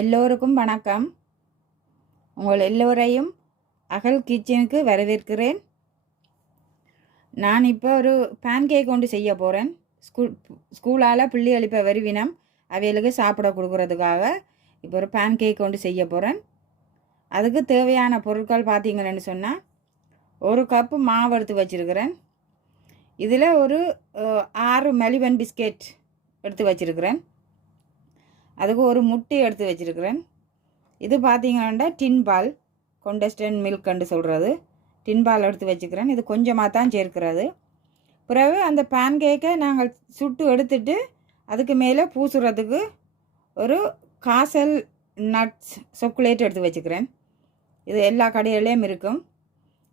எல்லோருக்கும் வணக்கம். உங்கள் எல்லோரையும் அகல் கிச்சனுக்கு வரவேற்கிறேன். நான் இப்போ ஒரு பேன்கேக் ஒன்று செய்ய போகிறேன். ஸ்கூலால் பிள்ளை இப்போ வருவினம் அவைகளுக்கு சாப்பிட கொடுக்குறதுக்காக இப்போ ஒரு பேன்கேக் ஒன்று செய்ய போகிறேன். அதுக்கு தேவையான பொருட்கள் பார்த்தீங்கன்னு சொன்னால், ஒரு கப்பு மாவு எடுத்து வச்சுருக்கிறேன். இதில் ஒரு 6 மெலிவன் பிஸ்கெட் எடுத்து வச்சுருக்கிறேன். அதுக்கு ஒரு முட்டை எடுத்து வச்சுருக்கிறேன். இது பார்த்தீங்கன்னா டின் பால், கொண்டஸ்டன்ட் மில்க்ன்னு சொல்கிறது, டின் பால் எடுத்து வச்சுக்கிறேன். இது கொஞ்சமாக தான் சேர்க்கிறது. பிறகு அந்த பேன்கேக்கை நாங்கள் சுட்டு எடுத்துட்டு அதுக்கு மேலே பூசுறதுக்கு ஒரு காசல் நட்ஸ் சாக்லேட் எடுத்து வச்சுக்கிறேன். இது எல்லா கடையிலையும் இருக்கும்.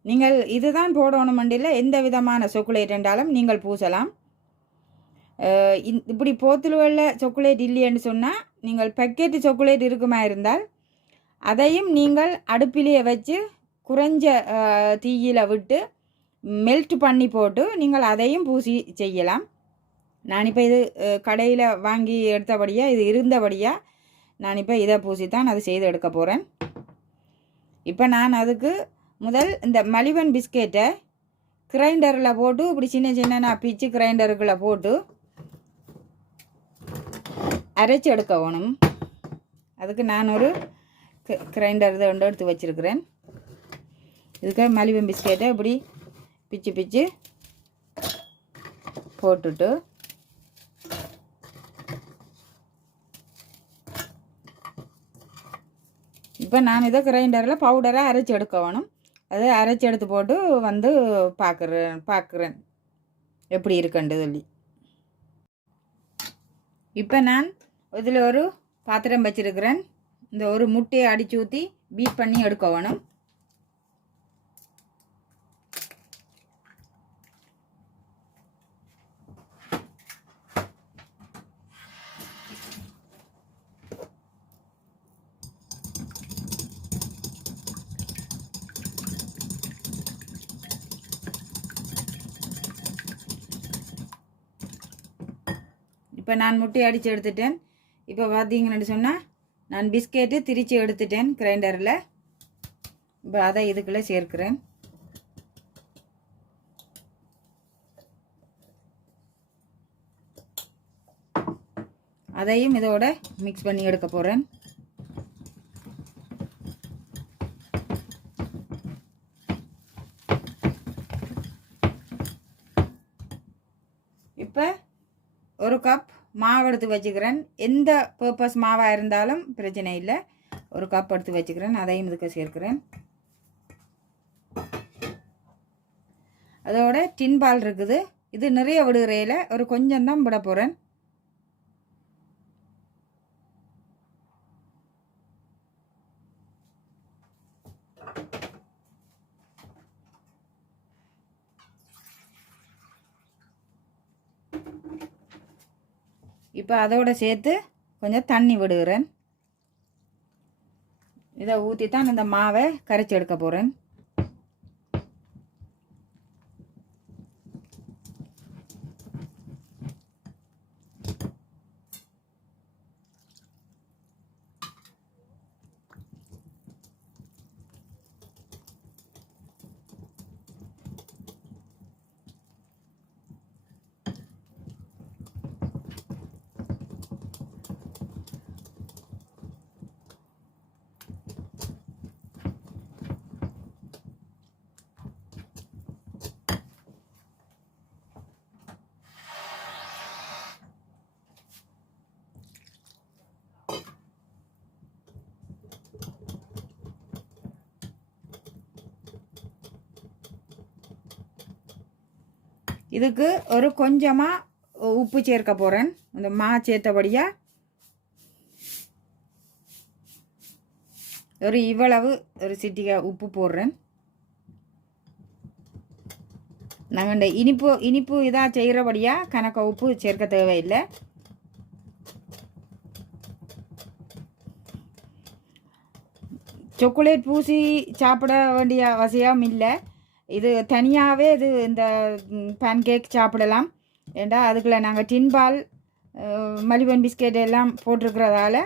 நீங்கள் இதுதான் போடணுமெண்டில் எந்த விதமான சாக்லேட் என்றாலும் நீங்கள் பூசலாம். இப்படி போத்தலுகளில் சாக்லேட் இல்லைன்னு சொன்னால் நீங்கள் பேக்கெட்டு சாக்லேட் இருக்குமா இருந்தால் அதையும் நீங்கள் அடுப்பிலேயே வச்சு குறைஞ்ச தீயில் விட்டு மெல்ட் பண்ணி போட்டு நீங்கள் அதையும் பூசி செய்யலாம். நான் இப்போ இது கடையில் வாங்கி எடுத்தபடியாக இது இருந்தபடியாக நான் இப்போ இதை பூசி தான் அதை செய்து எடுக்க போகிறேன். இப்போ நான் அதுக்கு முதல் இந்த மலிவன் பிஸ்கெட்டை கிரைண்டரில் போட்டு இப்படி சின்ன சின்ன பிச்சு கிரைண்டருக்குள்ளே போட்டு அரைச்சி எடுக்க வேணும். அதுக்கு நான் ஒரு கிரைண்டர் இதை எடுத்து வச்சுருக்கிறேன். இதுக்கு மலிவன் பிஸ்கெட்டை இப்படி பிச்சு பிச்சு போட்டுட்டு இப்போ நான் இதை கிரைண்டரில் பவுடராக அரைச்சி எடுக்க வேணும். அதை அரைச்சி எடுத்து போட்டு வந்து பார்க்குறேன் எப்படி இருக்குன்னு சொல்லி. இப்போ நான் இதில் ஒரு பாத்திரம் வச்சுருக்கிறேன். இந்த ஒரு முட்டையை அடித்து ஊற்றி பீட் பண்ணி எடுக்க வேணும். இப்போ நான் முட்டையை அடித்து எடுத்துட்டேன். இப்போ பார்த்தீங்கன்னு சொன்னால் நான் பிஸ்கெட்டு திரித்து எடுத்துட்டேன் கிரைண்டரில். இப்போ அதை இதுக்குள்ளே சேர்க்கிறேன். அதையும் இதோட மிக்ஸ் பண்ணி எடுக்க போகிறேன். இப்போ ஒரு கப் மாவு எடுத்து வச்சுக்கிறேன். எந்த பர்பஸ் மாவாக இருந்தாலும் பிரச்சனை இல்லை. ஒரு கப் எடுத்து வச்சுக்கிறேன். அதையும் இதுக்கு சேர்க்கிறேன். அதோட டின் பால் இருக்குது. இது நிறைய விடுகிறையில் ஒரு கொஞ்சம் தான் விட போகிறேன். இப்போ அதோடு சேர்த்து கொஞ்சம் தண்ணி விடுகிறேன். இதை ஊற்றி தான் இந்த மாவை கரைச்சி எடுக்க போகிறேன். இதுக்கு ஒரு கொஞ்சமாக உப்பு சேர்க்க போகிறேன். இந்த மா சேர்த்தபடியாக ஒரு இவ்வளவு ஒரு சிட்டிகை உப்பு போடுறேன். நாங்கள் இந்த இனிப்பு இதாக செய்கிறபடியாக கணக்க உப்பு சேர்க்க தேவையில்லை. சாக்லேட் பூசி சாப்பிட வேண்டிய அவசியம் இல்லை. இது தனியாகவே இது இந்த பேன்கேக் சாப்பிடலாம். ஏண்டா அதுக்குள்ளே நாங்கள் டின் பால் மலிவன் பிஸ்கெட் எல்லாம் போட்டிருக்கிறதால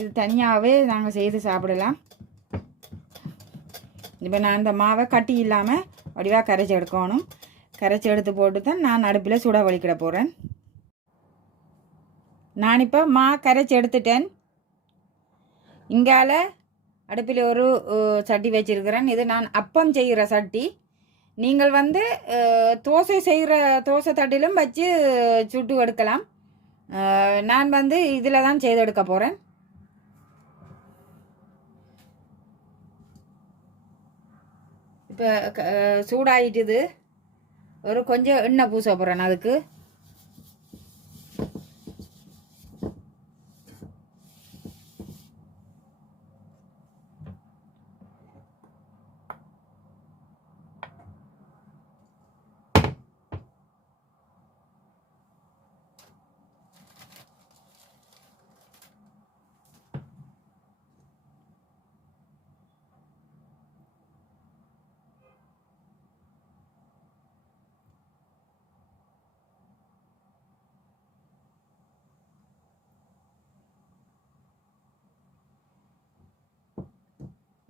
இது தனியாகவே நாங்கள் செய்து சாப்பிடலாம். இப்போ நான் இந்த மாவை கட்டி இல்லாமல் வடிவாக கரைச்சி எடுக்கணும். கரைச்சி எடுத்து போட்டு தான் நான் அடுப்பில் சுட வலிக்கிட போகிறேன். நான் இப்போ மா கரைச்சி எடுத்துட்டேன். இங்கால அடுப்பில் ஒரு சட்டி வச்சிருக்கிறேன். இது நான் அப்பம் செய்கிற சட்டி. நீங்கள் தோசை செய்கிற தோசை தட்டிலும் வச்சு சுட்டு எடுக்கலாம். நான் இதில் தான் செய்து எடுக்க போகிறேன். இப்போ சூடாயிட்டுது. ஒரு கொஞ்சம் எண்ணெய் பூச போகிறேன். அதுக்கு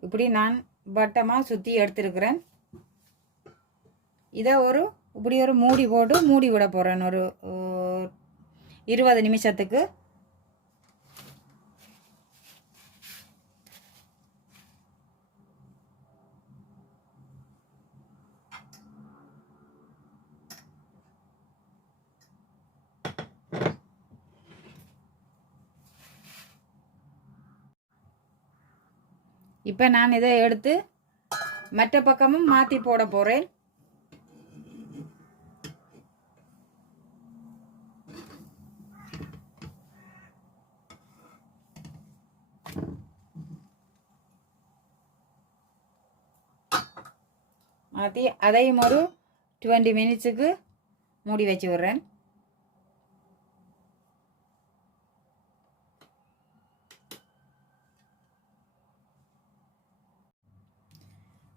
இப்படி நான் வட்டமாக சுற்றி எடுத்துருக்கிறேன். இதை இப்படி ஒரு மூடி போட்டு மூடி விட போகிறேன் ஒரு 20 நிமிஷத்துக்கு. இப்போ நான் இதை எடுத்து மற்ற பக்கமும் மாற்றி போட போகிறேன். மாற்றி அதையும் ஒரு 20 மினிட்ஸுக்கு மூடி வச்சு விட்றேன்.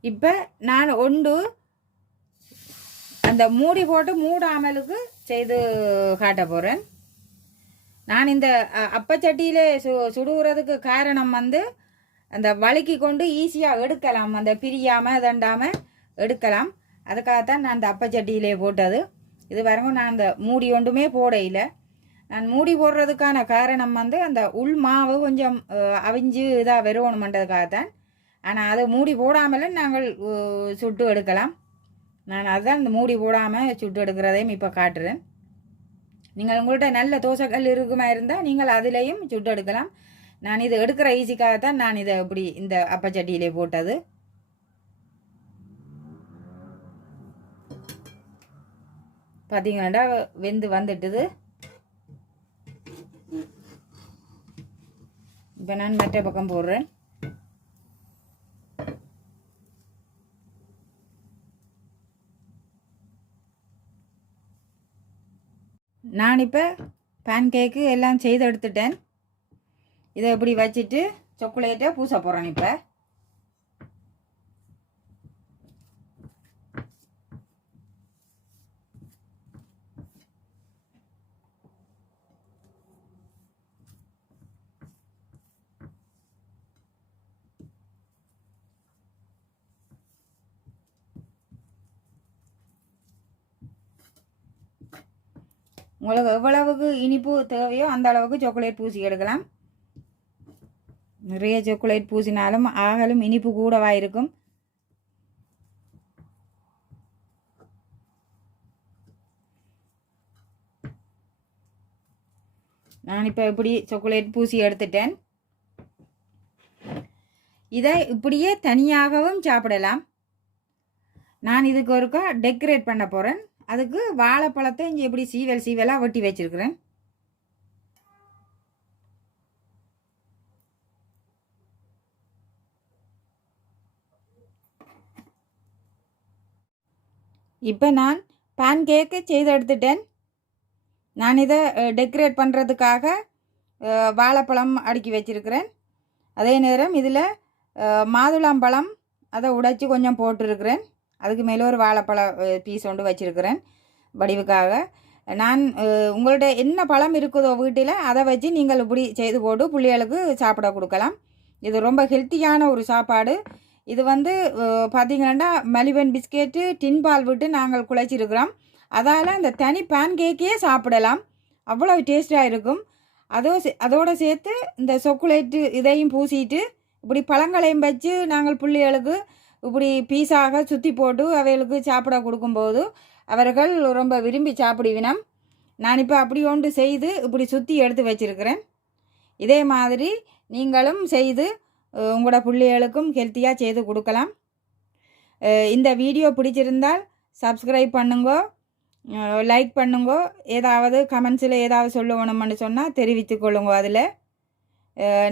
இப்போ நான் அந்த மூடி போட்டு மூடாமலுக்கு செய்து காட்ட போகிறேன். நான் இந்த அப்பச்சட்டியில் சுடுகிறதுக்கு காரணம் அந்த வழுக்கி கொண்டு ஈஸியாக எடுக்கலாம். அந்த பிரியாமல் தண்டாமல் எடுக்கலாம். அதுக்காகத்தான் நான் அந்த அப்பச்சட்டியிலே போட்டது. இது பாருங்க, நான் அந்த மூடி ஒன்றுமே போடையில். நான் மூடி போடுறதுக்கான காரணம் அந்த உள் மாவு கொஞ்சம் அவிஞ்சு இதாக வருவணுமன்றதுக்காகத்தான். ஆனால் அதை மூடி போடாமல் நாங்கள் சுட்டு எடுக்கலாம். நான் அதுதான் இந்த மூடி போடாமல் சுட்டு எடுக்கிறதையும் இப்போ காட்டுறேன். நீங்கள் உங்கள்கிட்ட நல்ல தோசைக்கல் இருக்குமா இருந்தால் நீங்கள் அதிலையும் சுட்டு எடுக்கலாம். நான் இதை எடுக்கிற ஈஸிக்காகத்தான் நான் இதை இப்படி இந்த அப்பச்சட்டியிலே போட்டது. பார்த்தீங்கன்னா வெந்து வந்துட்டுது. இப்போ நான் மற்ற பக்கம் போடுறேன். நான் இப்போ பேன்கேக்கு எல்லாம் செய்து எடுத்துட்டேன். இதை இப்படி வச்சுட்டு சாக்லேட்டை பூச போகிறேன். இப்போ உங்களுக்கு எவ்வளவுக்கு இனிப்பு தேவையோ அந்த அளவுக்கு சாக்லேட் பூசி எடுக்கலாம். நிறைய சாக்லேட் பூசினாலும் ஆகலும் இனிப்பு கூடவா இருக்கும். நான் இப்போ இப்படி சாக்லேட் பூசி எடுத்துட்டேன். இதை இப்படியே தனியாகவும் சாப்பிடலாம். நான் இதுக்கு ஒருக்கா டெக்கரேட் பண்ண போகிறேன். அதுக்கு வாழைப்பழத்தை இங்கே எப்படி சீவலாக வெட்டி வச்சிருக்கிறேன். இப்போ நான் பேன்கேக்கு செய்து எடுத்துட்டேன். நான் இதை டெக்கரேட் பண்ணுறதுக்காக வாழைப்பழம் அடுக்கி வச்சிருக்கிறேன். அதே நேரம் இதில் மாதுளம்பழம் அதை உடைச்சி கொஞ்சம் போட்டிருக்கிறேன். அதுக்கு மேலே ஒரு வாழைப்பழ பீஸ் ஒன்று வச்சுருக்கிறேன் வடிவுக்காக. நான் உங்கள்ட்ட என்ன பழம் இருக்குதோ வீட்டில் அதை வச்சு நீங்கள் இப்படி செய்து போட்டு பிள்ளைகளுக்கு சாப்பிட கொடுக்கலாம். இது ரொம்ப ஹெல்த்தியான ஒரு சாப்பாடு. இது வந்து பார்த்திங்கன்னா மலிவன் பிஸ்கெட்டு டின் பால் விட்டு நாங்கள் குழைச்சிருக்கிறோம். அதால் அந்த தனி பேன் கேக்கே சாப்பிடலாம், அவ்வளோ டேஸ்ட்டாக இருக்கும். அதோடு சேர்த்து இந்த சாக்லேட்டு இதையும் பூசிட்டு இப்படி பழங்களையும் வச்சு நாங்கள் பிள்ளைகளுக்கு இப்படி பீஸாக சுற்றி போட்டு அவைகளுக்கு சாப்பிட கொடுக்கும்போது அவர்கள் ரொம்ப விரும்பி சாப்பிடுவினம். நான் இப்போ அப்படி ஒன்று செய்து இப்படி சுற்றி எடுத்து வச்சிருக்கிறேன். இதே மாதிரி நீங்களும் செய்து உங்களோட பிள்ளைகளுக்கும் ஹெல்த்தியாக செய்து கொடுக்கலாம். இந்த வீடியோ பிடிச்சிருந்தால் சப்ஸ்கிரைப் பண்ணுங்கோ, லைக் பண்ணுங்கோ. ஏதாவது கமெண்ட்ஸில் ஏதாவது சொல்லணும்னு சொன்னால் தெரிவித்து கொள்ளுங்க. அதில்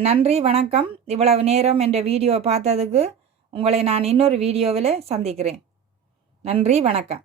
நன்றி, வணக்கம். இவ்வளவு நேரம் என்ற வீடியோ பார்த்ததுக்கு உங்களை நான் இன்னொரு வீடியோவில் சந்திக்கிறேன். நன்றி, வணக்கம்.